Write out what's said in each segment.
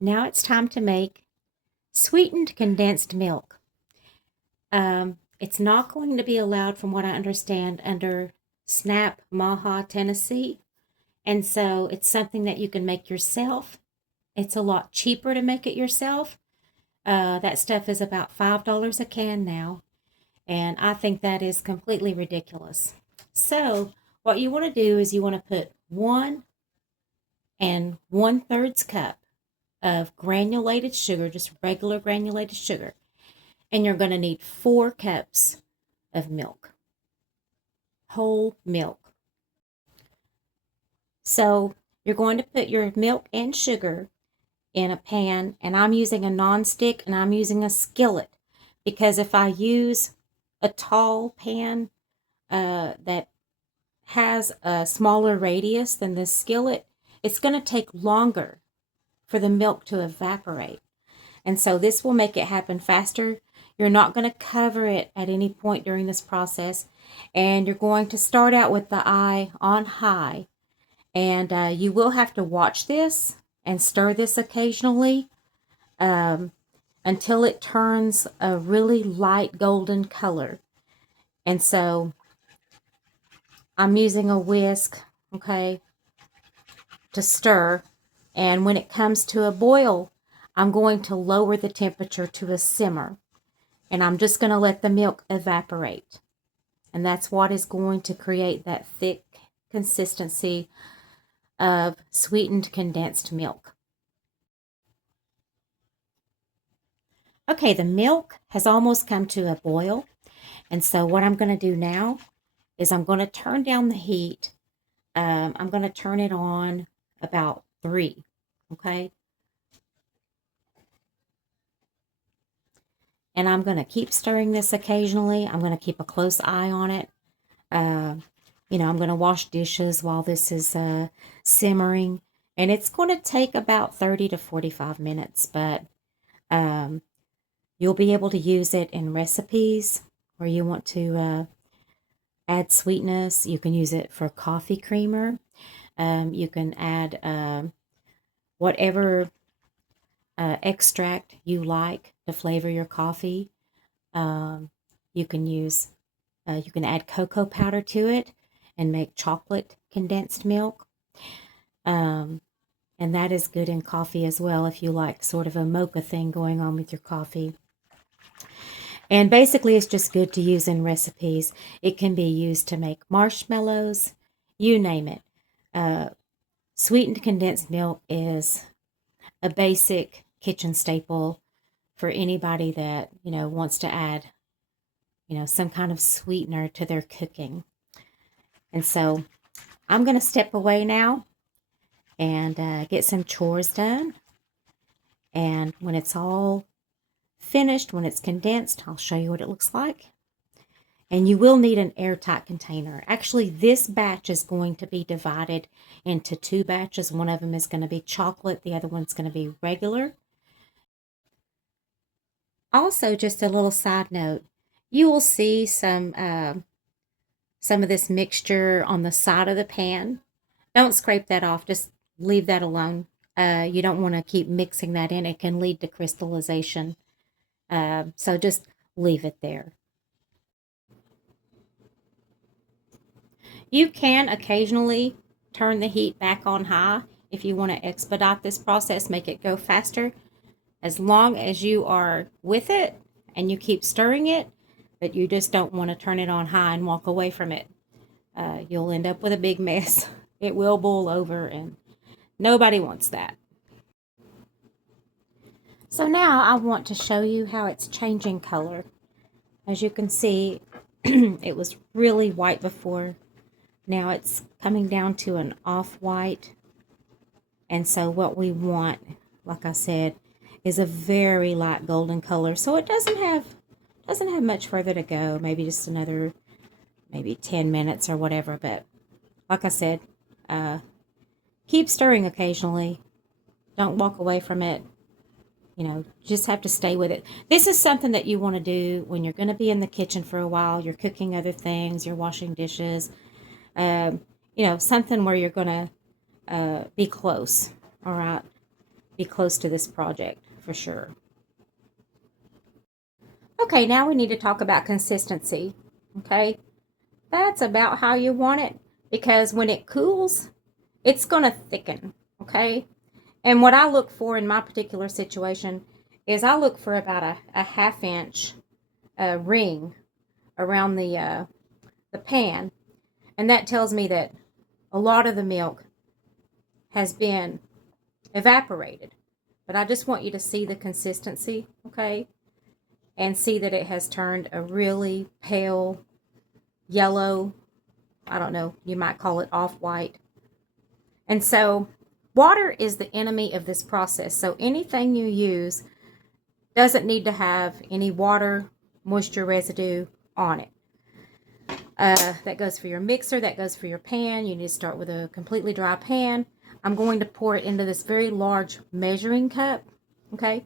Now it's time to make sweetened condensed milk. It's not going to be allowed, from what I understand, under SNAP, Maha, Tennessee. And so it's something that you can make yourself. It's a lot cheaper to make it yourself. That stuff is about $5 a can now. And I think that is completely ridiculous. So what you want to do is you want to put 1 1/3 cup of granulated sugar, just regular granulated sugar. And you're going to need 4 cups of milk, whole milk. So you're going to put your milk and sugar in a pan, and I'm using a non-stick and I'm using a skillet, because if I use a tall pan that has a smaller radius than this skillet, it's going to take longer for the milk to evaporate. And so this will make it happen faster. You're not going to cover it at any point during this process. And you're going to start out with the eye on high. And you will have to watch this and stir this occasionally until it turns a really light golden color. And so I'm using a whisk, okay, to stir. And when it comes to a boil, I'm going to lower the temperature to a simmer. And I'm just going to let the milk evaporate. And that's what is going to create that thick consistency of sweetened condensed milk. Okay, the milk has almost come to a boil. And so what I'm going to do now is I'm going to turn down the heat. I'm going to turn it on about 3, okay? And I'm going to keep stirring this occasionally. I'm going to keep a close eye on it. I'm going to wash dishes while this is simmering. And it's going to take about 30 to 45 minutes. But you'll be able to use it in recipes where you want to add sweetness. You can use it for coffee creamer. You can add whatever extract you like to flavor your coffee. You can add cocoa powder to it and make chocolate condensed milk. And that is good in coffee as well if you like sort of a mocha thing going on with your coffee. And basically it's just good to use in recipes. It can be used to make marshmallows, you name it. Sweetened condensed milk is a basic kitchen staple for anybody that, wants to add, some kind of sweetener to their cooking. And so I'm going to step away now and get some chores done. And when it's all finished, when it's condensed, I'll show you what it looks like. And you will need an airtight container. Actually, this batch is going to be divided into 2 batches. One of them is going to be chocolate. The other one's going to be regular. Also, just a little side note, you will see some of this mixture on the side of the pan. Don't scrape that off. Just leave that alone. You don't want to keep mixing that in. It can lead to crystallization. So just leave it there. You can occasionally turn the heat back on high if you want to expedite this process, make it go faster. As long as you are with it and you keep stirring it, but you just don't want to turn it on high and walk away from it. You'll end up with a big mess. It will boil over, and nobody wants that. So now I want to show you how it's changing color. As you can see, it was really white before. Now it's coming down to an off-white. And so what we want, like I said, is a very light golden color. So it doesn't have much further to go. Maybe just another 10 minutes or whatever. But like I said, keep stirring occasionally. Don't walk away from it. Just have to stay with it. This is something that you want to do when you're going to be in the kitchen for a while. You're cooking other things. You're washing dishes. Something where you're going to be close. All right. be close to this project for sure. Okay, now we need to talk about consistency. Okay, that's about how you want it, because when it cools, it's going to thicken. Okay, and what I look for in my particular situation is I look for about a ½ inch ring around the pan, and that tells me that a lot of the milk has been evaporated. But I just want you to see the consistency, okay? And see that it has turned a really pale yellow, I don't know, you might call it off-white. And so water is the enemy of this process. So anything you use doesn't need to have any water, moisture residue on it. That goes for your mixer, that goes for your pan. You need to start with a completely dry pan. I'm going to pour it into this very large measuring cup, okay?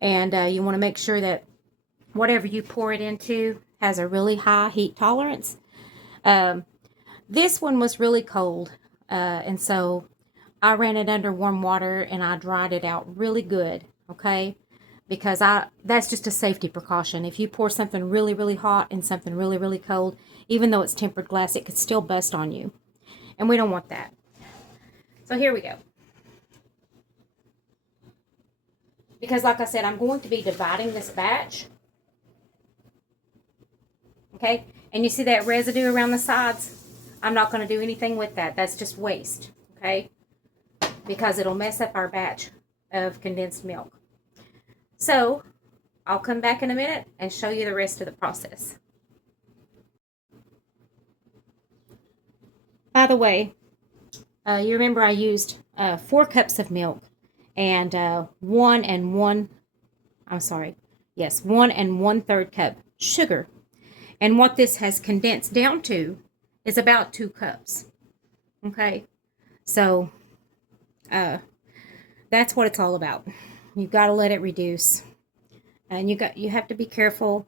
And you want to make sure that whatever you pour it into has a really high heat tolerance. This one was really cold, and so I ran it under warm water and I dried it out really good, okay? Because that's just a safety precaution. If you pour something really, really hot and something really, really cold, even though it's tempered glass, it could still bust on you. And we don't want that. So here we go. Because like I said, I'm going to be dividing this batch. Okay? And you see that residue around the sides? I'm not going to do anything with that. That's just waste. Okay? Because it'll mess up our batch of condensed milk. So, I'll come back in a minute and show you the rest of the process. By the way, you remember I used 4 cups of milk and 1 1/3 cup sugar. And what this has condensed down to is about 2 cups. Okay, so that's what it's all about. You've got to let it reduce, and you have to be careful,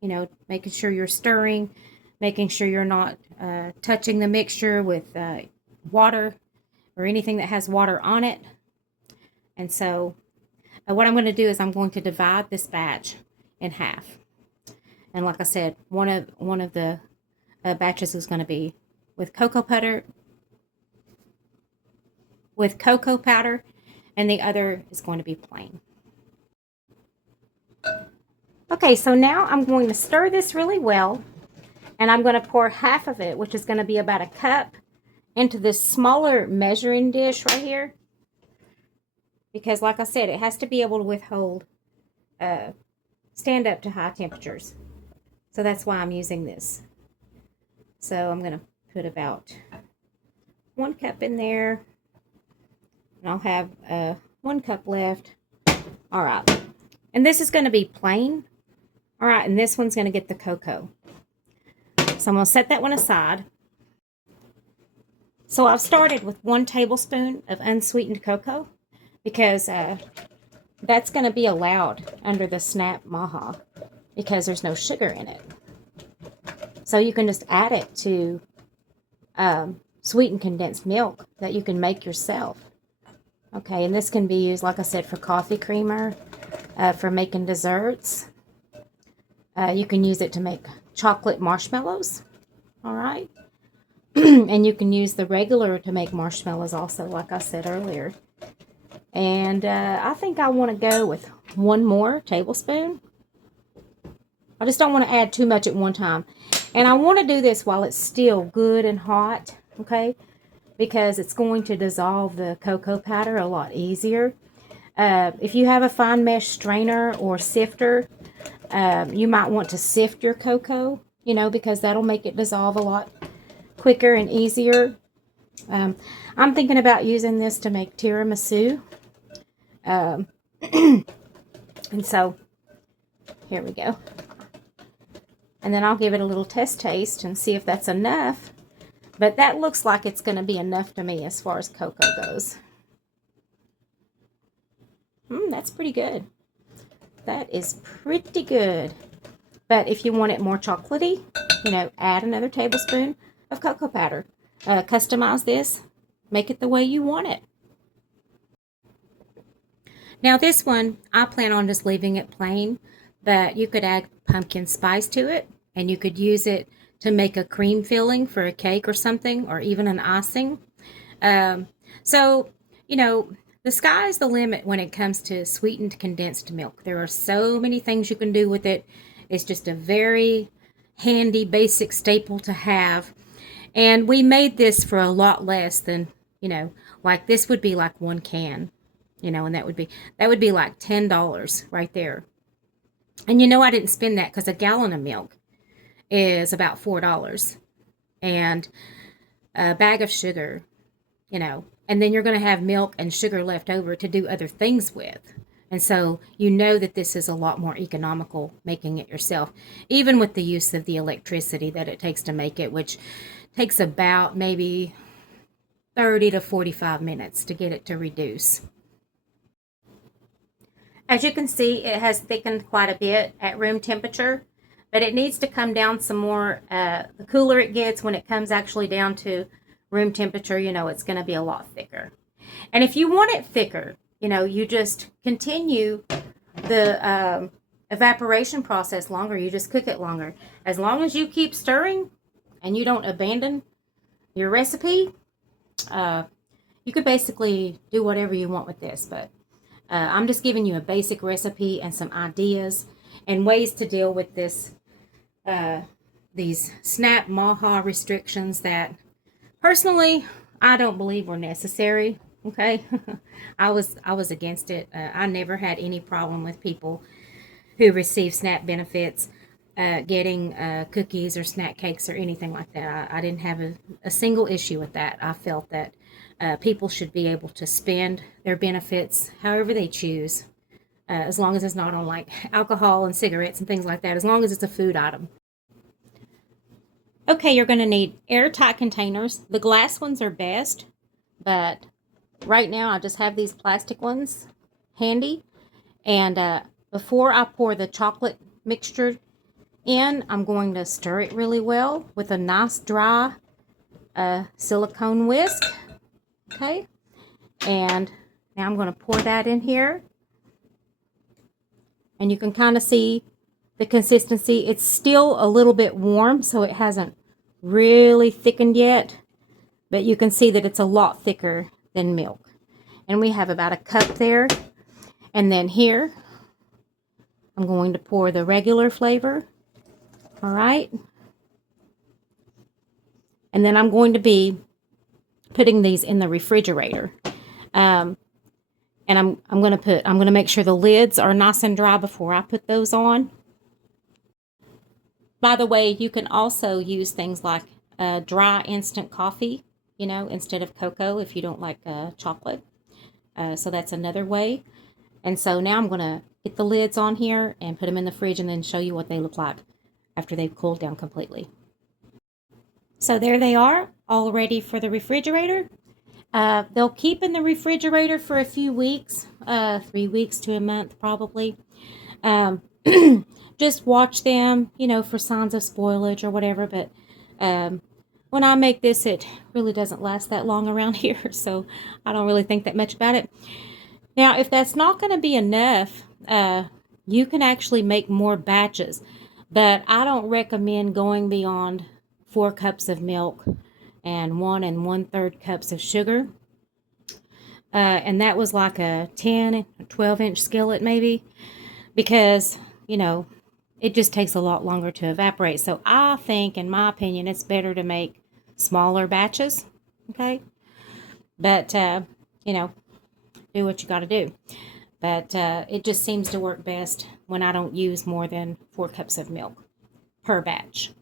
you know, making sure you're stirring, making sure you're not touching the mixture with water or anything that has water on it. And so what I'm going to do is I'm going to divide this batch in half. And like I said, one of the batches is going to be with cocoa powder, and the other is going to be plain. Okay, so now I'm going to stir this really well, and I'm going to pour half of it, which is going to be about a cup, into this smaller measuring dish right here. Because like I said, it has to be able to withhold, stand up to high temperatures. So that's why I'm using this. So I'm going to put about 1 cup in there. And I'll have 1 cup left. All right. And this is going to be plain. All right. And this one's going to get the cocoa. So I'm going to set that one aside. So I've started with 1 tablespoon of unsweetened cocoa because that's going to be allowed under the Snap Maha because there's no sugar in it. So you can just add it to sweetened condensed milk that you can make yourself. Okay, and this can be used, like I said, for coffee creamer, for making desserts. You can use it to make chocolate marshmallows. All right. And you can use the regular to make marshmallows also, like I said earlier. And I think I want to go with 1 more tablespoon. I just don't want to add too much at one time. And I want to do this while it's still good and hot, okay? Because it's going to dissolve the cocoa powder a lot easier. If you have a fine mesh strainer or sifter, you might want to sift your cocoa, you know, because that'll make it dissolve a lot quicker and easier. I'm thinking about using this to make tiramisu. And so, here we go. And then I'll give it a little test taste and see if that's enough. But that looks like it's going to be enough to me as far as cocoa goes. That's pretty good. That is pretty good. But if you want it more chocolatey, you know, add another tablespoon of cocoa powder. Customize this. Make it the way you want it. Now this one, I plan on just leaving it plain, but you could add pumpkin spice to it, and you could use it to make a cream filling for a cake or something, or even an icing. Um, so, you know, the sky's the limit when it comes to sweetened condensed milk. There are so many things you can do with it. It's just a very handy, basic staple to have. And we made this for a lot less than, like this would be like one can, and that would be like $10 right there. And I didn't spend that because a gallon of milk is about $4 and a bag of sugar, and then you're going to have milk and sugar left over to do other things with. And so that this is a lot more economical making it yourself, even with the use of the electricity that it takes to make it, which takes about maybe 30 to 45 minutes to get it to reduce. As you can see, it has thickened quite a bit at room temperature, but it needs to come down some more. The cooler it gets, when it comes actually down to room temperature, it's going to be a lot thicker. And if you want it thicker, you just continue the evaporation process longer. You just cook it longer. As long as you keep stirring and you don't abandon your recipe, you could basically do whatever you want with this. But I'm just giving you a basic recipe and some ideas and ways to deal with this, these SNAP Maha restrictions that personally I don't believe were necessary. Okay, I was against it. I never had any problem with people who receive SNAP benefits getting cookies or snack cakes or anything like that. I didn't have a single issue with that. I felt that people should be able to spend their benefits however they choose, as long as it's not on like alcohol and cigarettes and things like that, as long as it's a food item. Okay, you're going to need airtight containers. The glass ones are best, but right now I just have these plastic ones handy. And before I pour the chocolate mixture in, I'm going to stir it really well with a nice dry silicone whisk. Okay, and now I'm going to pour that in here. And you can kind of see the consistency. It's still a little bit warm, so it hasn't really thickened yet, but you can see that it's a lot thicker than milk. And we have about a cup there. And then here, I'm going to pour the regular flavor. All right. And then I'm going to be putting these in the refrigerator. And I'm going to make sure the lids are nice and dry before I put those on. By the way, you can also use things like dry instant coffee, instead of cocoa if you don't like chocolate. So that's another way. And so now I'm going to get the lids on here and put them in the fridge and then show you what they look like after they've cooled down completely. So there they are, all ready for the refrigerator. They'll keep in the refrigerator for a few weeks, 3 weeks to a month probably. Just watch them, for signs of spoilage or whatever. But when I make this, it really doesn't last that long around here, so I don't really think that much about it. Now, if that's not going to be enough, you can actually make more batches, but I don't recommend going beyond 4 cups of milk and 1 1/3 cups of sugar. And that was like a 10, 12-inch skillet maybe, because, it just takes a lot longer to evaporate. So I think, in my opinion, it's better to make smaller batches, okay? But, do what you got to do. But it just seems to work best when I don't use more than 4 cups of milk per batch.